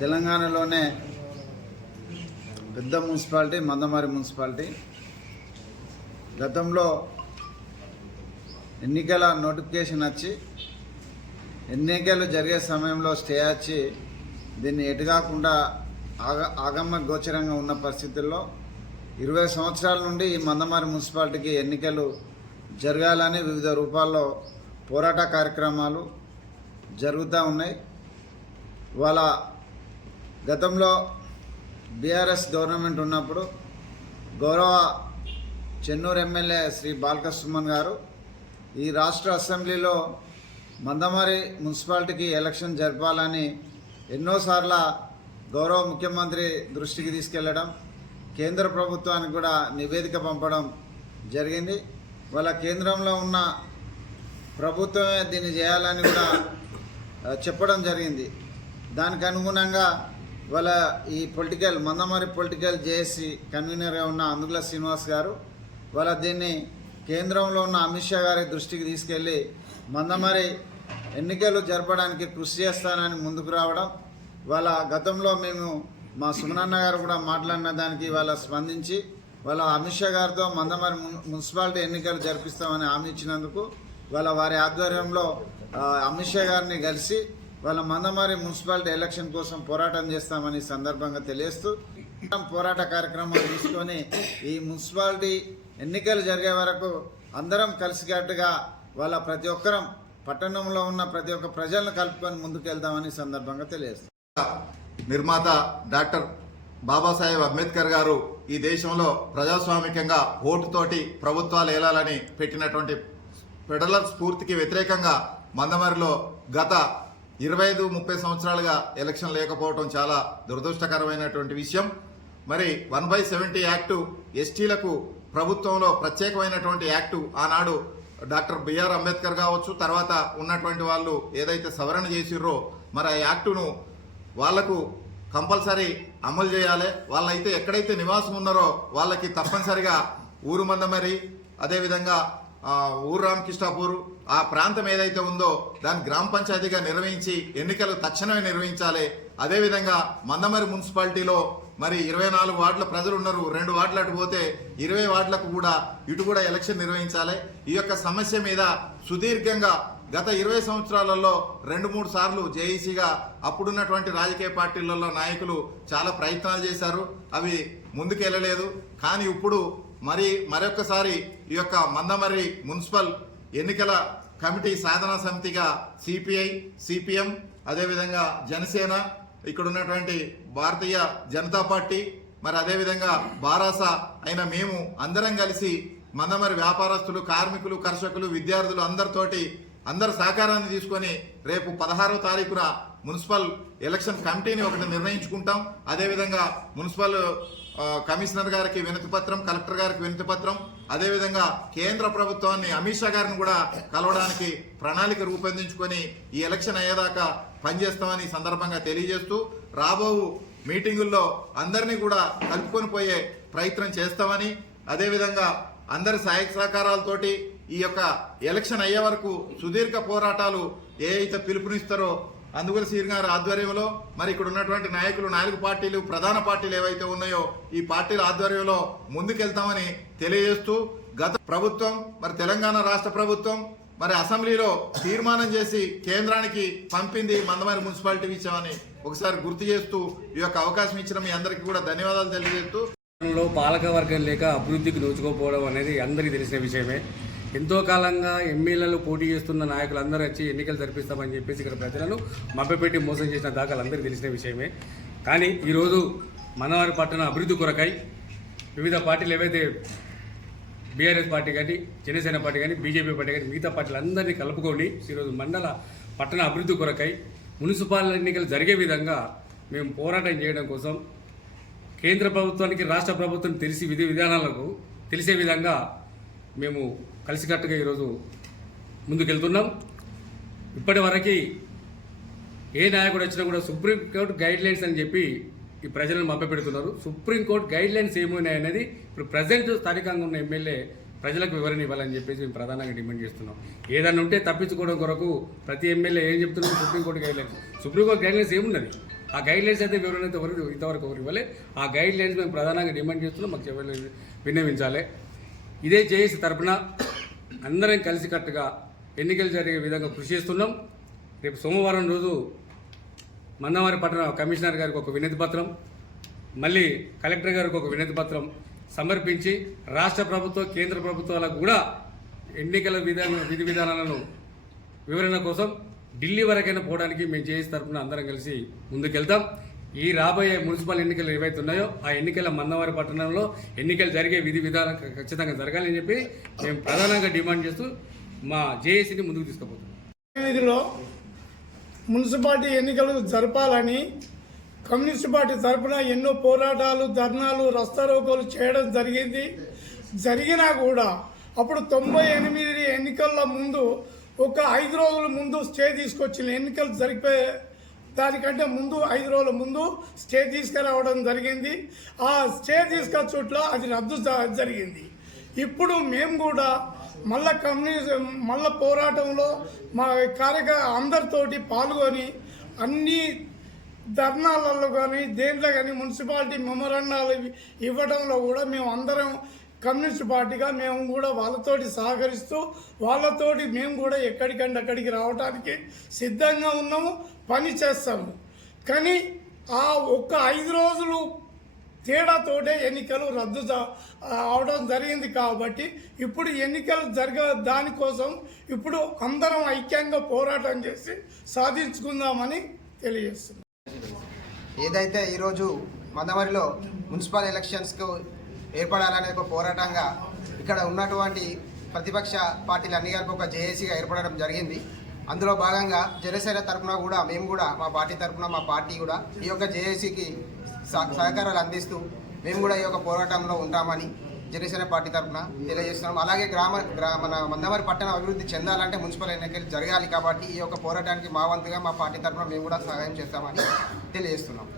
తెలంగాణలోనే పెద్ద municipality Mandamarri municipality. గతంలో ఎన్నికల నోటిఫికేషన్ వచ్చి ఎన్నికలు జరిగే సమయంలో స్టే వచ్చి దీన్ని ఎటుగాకుండా ఆగమ గోచరంగా ఉన్న పరిస్థితుల్లో 20 సంవత్సరాల నుండి ఈ మందమరి మున్సిపాలిటీకి ఎన్నికలు జరగాలని వివిధ రూపాల్లో పోరాట కార్యక్రమాలు జరుగుతూ ఉన్నాయి. వాళ్ళ గతంలో బీఆర్ఎస్ గవర్నమెంట్ ఉన్నప్పుడు గౌరవ చెన్నూరు ఎమ్మెల్యే శ్రీ బాలకృష్ణ సుమన్ గారు ఈ రాష్ట్ర అసెంబ్లీలో మందమరి మున్సిపాలిటీకి ఎలక్షన్ జరపాలని ఎన్నోసార్లు గౌరవ ముఖ్యమంత్రి దృష్టికి తీసుకెళ్లడం, కేంద్ర ప్రభుత్వానికి కూడా నివేదిక పంపడం జరిగింది. వాళ్ళ కేంద్రంలో ఉన్న ప్రభుత్వమే దీన్ని చేయాలని కూడా చెప్పడం జరిగింది. దానికి అనుగుణంగా వాళ్ళ ఈ మందమరి పొలిటికల్ జేఏసీ కన్వీనర్గా ఉన్న అందుగుల శ్రీనివాస్ గారు వాళ్ళ దీన్ని కేంద్రంలో ఉన్న అమిత్ షా గారి దృష్టికి తీసుకెళ్ళి మందమరి ఎన్నికలు జరపడానికి కృషి చేస్తానని ముందుకు రావడం, వాళ్ళ గతంలో మేము మా సుమనన్న గారు కూడా మాట్లాడిన దానికి వాళ్ళ స్పందించి వాళ్ళ అమిత్ షా గారితో మందమరి మున్సిపాలిటీ ఎన్నికలు జరిపిస్తామని హామీ ఇచ్చినందుకు వారి ఆధ్వర్యంలో అమిత్ షా గారిని కలిసి వాళ్ళ మందమరి మున్సిపాలిటీ ఎలక్షన్ కోసం పోరాటం చేస్తామని సందర్భంగా తెలియజేస్తూ పోరాట కార్యక్రమాలు తీసుకొని ఈ మున్సిపాలిటీ ఎన్నికలు జరిగే వరకు అందరం కలిసికట్టుగా వాళ్ళ ప్రతి ఒక్కరం పట్టణంలో ఉన్న ప్రతి ఒక్క ప్రజలను కలుపుకొని ముందుకెళ్దామని సందర్భంగా తెలియజేస్తాం. నిర్మాత డాక్టర్ బాబాసాహెబ్ అంబేద్కర్ గారు ఈ దేశంలో ప్రజాస్వామికంగా ఓటుతోటి ప్రభుత్వాలు ఏలాలని పెట్టినటువంటి ఫెడరల్ స్ఫూర్తికి వ్యతిరేకంగా మందమరిలో గత 25-30 సంవత్సరాలుగా ఎలక్షన్ లేకపోవడం చాలా దురదృష్టకరమైనటువంటి విషయం. మరి 1/70 యాక్టు ఎస్టీలకు ప్రభుత్వంలో ప్రత్యేకమైనటువంటి యాక్టు ఆనాడు డాక్టర్ బిఆర్ అంబేద్కర్ కావచ్చు, తర్వాత ఉన్నటువంటి వాళ్ళు ఏదైతే సవరణ చేసిర్రో మరి ఆ యాక్టును వాళ్లకు కంపల్సరీ అమలు చేయాలి. వాళ్ళైతే ఎక్కడైతే నివాసం ఉన్నారో వాళ్ళకి తప్పనిసరిగా ఊరు మందమరి, అదేవిధంగా ఊరు రామకృష్ణాపూర్ ఆ ప్రాంతం ఏదైతే ఉందో దాన్ని గ్రామ పంచాయతీగా నిర్వహించి ఎన్నికలు తక్షణమే నిర్వహించాలి. అదేవిధంగా మందమరి మున్సిపాలిటీలో మరి 24 వార్డుల ప్రజలు ఉన్నారు, 2 వార్డులు అటు పోతే 20 వార్డులకు కూడా ఇటు కూడా ఎలక్షన్ నిర్వహించాలి. ఈ యొక్క సమస్య మీద సుదీర్ఘంగా గత 20 సంవత్సరాలలో 2-3 సార్లు జేఈసీగా అప్పుడున్నటువంటి రాజకీయ పార్టీలలో నాయకులు చాలా ప్రయత్నాలు చేశారు, అవి ముందుకెళ్ళలేదు. కానీ ఇప్పుడు మరొకసారి ఈ యొక్క మందమరి మున్సిపల్ ఎన్నికల కమిటీ సాధనా సమితిగా సిపిఐ, సిపిఎం, అదేవిధంగా జనసేన, ఇక్కడ ఉన్నటువంటి భారతీయ జనతా పార్టీ, మరి అదేవిధంగా బారాస అయిన మేము అందరం కలిసి మందమరి వ్యాపారస్తులు, కార్మికులు, కర్షకులు, విద్యార్థులు అందరి సహకారాన్ని తీసుకొని రేపు 16వ తారీఖున మున్సిపల్ ఎలక్షన్ కమిటీని ఒకటి నిర్ణయించుకుంటాం. అదేవిధంగా మున్సిపల్ కమిషనర్ గారికి వినతిపత్రం, కలెక్టర్ గారికి వినతిపత్రం, అదేవిధంగా కేంద్ర ప్రభుత్వాన్ని అమిత్ షా గారిని కూడా కలవడానికి ప్రణాళిక రూపొందించుకొని ఈ ఎలక్షన్ అయ్యేదాకా పనిచేస్తామని సందర్భంగా తెలియజేస్తూ రాబో మీటింగుల్లో అందరినీ కూడా కలుపుకొని పోయే ప్రయత్నం చేస్తామని, అదేవిధంగా అందరి సహాయక సహకారాలతోటి ఈ యొక్క ఎలక్షన్ అయ్యే వరకు సుదీర్ఘ పోరాటాలు ఏ అయితే పిలుపునిస్తారో అందుగుల సీర్ గారి ఆధ్వర్యంలో మరి ఇక్కడ ఉన్నటువంటి నాయకులు 4 పార్టీలు, ప్రధాన పార్టీలు ఏవైతే ఉన్నాయో ఈ పార్టీల ఆధ్వర్యంలో ముందుకెళ్తామని తెలియజేస్తూ గత ప్రభుత్వం మరి తెలంగాణ రాష్ట్ర ప్రభుత్వం మరి అసెంబ్లీలో తీర్మానం చేసి కేంద్రానికి పంపింది మందమరి మున్సిపాలిటీ విషయమని ఒకసారి గుర్తు చేస్తూ ఈ యొక్క అవకాశం ఇచ్చిన మీ అందరికీ కూడా ధన్యవాదాలు తెలియజేస్తూ పాలక వర్గం లేక అభివృద్ధికి నోచుకోకపోవడం అనేది అందరికీ తెలిసిన విషయమే. ఎంతో కాలంగా ఎమ్మెల్యేలు పోటీ చేస్తున్న నాయకులందరూ వచ్చి ఎన్నికలు జరిపిస్తామని చెప్పేసి ఇక్కడ ప్రజలను మభ్యపెట్టి మోసం చేసిన దాఖలు అందరికీ తెలిసిన విషయమే. కానీ ఈరోజు మందమరి పట్టణ అభివృద్ధి కొరకై వివిధ పార్టీలు ఏవైతే బీఆర్ఎస్ పార్టీ కానీ, జనసేన పార్టీ కానీ, బీజేపీ పార్టీ కానీ మిగతా పార్టీలు అందరినీ కలుపుకొని ఈరోజు మండల పట్టణ అభివృద్ధి కొరకై మున్సిపల్ ఎన్నికలు జరిగే విధంగా మేము పోరాటం చేయడం కోసం కేంద్ర ప్రభుత్వానికి రాష్ట్ర ప్రభుత్వం విధి విధానాలకు తెలిసే విధంగా మేము కలిసికట్టుగా ఈరోజు ముందుకెళ్తున్నాం. ఇప్పటి వరకు ఏ నాయకుడు వచ్చినా కూడా సుప్రీంకోర్టు గైడ్లైన్స్ అని చెప్పి ఈ ప్రజలను మభ్యపెడుతున్నారు. సుప్రీంకోర్టు గైడ్లైన్స్ ఏమున్నాయనేది ఇప్పుడు ప్రజెంట్ స్థానికంగా ఉన్న ఎమ్మెల్యే ప్రజలకు వివరణ ఇవ్వాలని చెప్పేసి మేము ప్రధానంగా డిమాండ్ చేస్తున్నాం. ఏదన్నా ఉంటే తప్పించుకోవడం కొరకు ప్రతి ఎమ్మెల్యే ఏం చెప్తున్నారు, సుప్రీంకోర్టు గైడ్లైన్స్ ఏమున్నది, ఆ గైడ్ లైన్స్ అయితే వివరణ ఇంతవరకు ఎవరు ఇవ్వలే. ఆ గైడ్ లైన్స్ మేము ప్రధానంగా డిమాండ్ చేస్తున్నాం, మాకు చెప్పలేదు విన్నవించాలి. ఇదే జేఏసీ తరపున అందరం కలిసికట్టుగా ఎన్నికలు జరిగే విధంగా కృషి చేస్తున్నాం. రేపు సోమవారం రోజు మందమరి పట్టణ కమిషనర్ గారికి ఒక వినతి పత్రం, మళ్ళీ కలెక్టర్ గారికి ఒక వినతి పత్రం సమర్పించి రాష్ట్ర ప్రభుత్వం కేంద్ర ప్రభుత్వాలకు కూడా ఎన్నికల విధి విధానాలను వివరణ కోసం ఢిల్లీ వరకైనా పోవడానికి మేము జేఏసీ తరఫున అందరం కలిసి ముందుకెళ్తాం. ఈ రాబోయే మున్సిపల్ ఎన్నికలు ఏవైతే ఉన్నాయో ఆ ఎన్నికల మందమరి పట్టణంలో ఎన్నికలు జరిగే విధి విధానం ఖచ్చితంగా జరగాలని చెప్పి మేము ప్రధానంగా డిమాండ్ చేస్తూ మా జేఏసీని ముందుకు తీసుకుపోతున్నాం. వీధిలో మున్సిపాలిటీ ఎన్నికలు జరపాలని కమ్యూనిస్ట్ పార్టీ తరఫున ఎన్నో పోరాటాలు, ధర్నాలు, రస్తారోకోలు చేయడం జరిగినా కూడా అప్పుడు 98 ఎన్నికల ముందు ఒక 5 రోజుల ముందు స్టే తీసుకొచ్చిన ఎన్నికలు జరిపే దానికంటే ముందు 5 రోజుల ముందు స్టే తీసుకురావడం జరిగింది. ఆ స్టే తీసుకొచ్చుట్ల అది రద్దు జరిగింది. ఇప్పుడు మేము కూడా మళ్ళా పోరాటంలో మా అందరితోటి పాల్గొని అన్ని ధర్నాలలో కానీ దేంట్లో కానీ మున్సిపాలిటీ మెమోరాండాలు ఇవ్వడంలో కూడా మేము అందరం కమ్యూనిస్ట్ పార్టీగా మేము కూడా వాళ్ళతోటి సహకరిస్తూ వాళ్ళతోటి మేము కూడా ఎక్కడికంటే అక్కడికి రావడానికి సిద్ధంగా ఉన్నాము, పని చేస్తాము. కానీ ఆ ఒక్క 5 రోజులు తేడాతోటే ఎన్నికలు రద్దు అవడం జరిగింది. కాబట్టి ఇప్పుడు ఎన్నికలు దానికోసం ఇప్పుడు అందరం ఐక్యంగా పోరాటం చేసి సాధించుకుందామని తెలియజేస్తున్నాం. ఏదైతే ఈరోజు మందమరిలో మున్సిపల్ ఎలక్షన్స్కు ఏర్పడాలనే ఒక పోరాటంగా ఇక్కడ ఉన్నటువంటి ప్రతిపక్ష పార్టీలు అన్ని కలిపి ఒక జేఏసీగా ఏర్పడడం జరిగింది. అందులో భాగంగా జనసేన తరఫున కూడా మేము కూడా మా పార్టీ తరఫున మా పార్టీ కూడా ఈ యొక్క జేఏసీకి సహకారాలు అందిస్తూ మేము కూడా ఈ యొక్క పోరాటంలో ఉంటామని జనసేన పార్టీ తరఫున తెలియజేస్తున్నాం. అలాగే మన మందమరి పట్టణం అభివృద్ధి చెందాలంటే మున్సిపల్ ఎన్నికలు జరగాలి. కాబట్టి ఈ యొక్క పోరాటానికి మా వంతుగా మా పార్టీ తరఫున మేము కూడా సహాయం చేస్తామని తెలియజేస్తున్నాం.